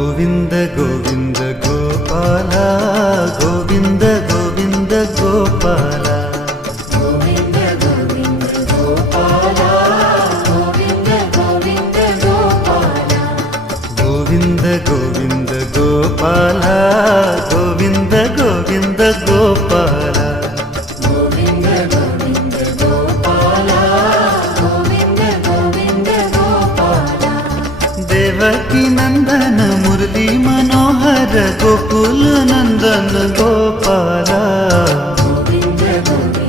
Govind Govind Gopal Govind Govind Gopal Govind Govind Gopal Govind Govind Gopal Govind Govind Gopal Govind Govind Gopal Govind Govind Gopal Govind Govind Gopal Devaki Nandan Murli Manohar Gokul Nandan Gopal Govind Govind